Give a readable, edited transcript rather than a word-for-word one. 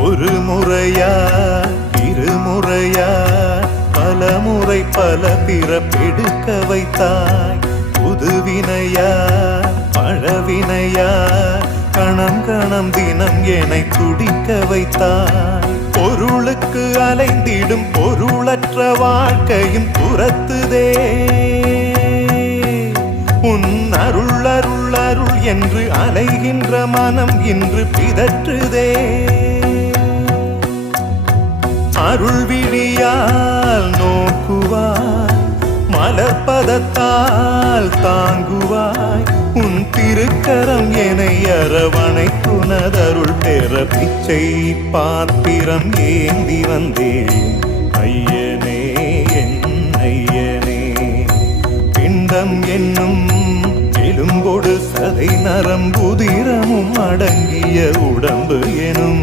ஒரு முறையா இருமுறையா பலமுறை பல பிறப்பெடுக்க வைத்தாய். புதுவினையா பழவினையா கணம் கணம் தினம் என்னை துடிக்க வைத்தாய். பொருளுக்கு அலைந்திடும் பொருளற்ற வாழ்க்கையும் துரத்துதே. உன் அருள் அருள் அருள் என்று அலைகின்ற மனம் இன்று பிதற்றுதே. அருள் விழியால் நோக்குவாய், மலர்பதத்தால் தாங்குவாய். உன் திருக்கரம் என்னை அரவணைக்குனதருள் பெற பிச்சை பாத்திரம் ஏந்தி வந்தேன். ஐயனே என் ஐயனே, பிண்டம் என்னும் எலும்பொடு சதை நரம்புதிரமும் அடங்கிய உடம்பு எனும்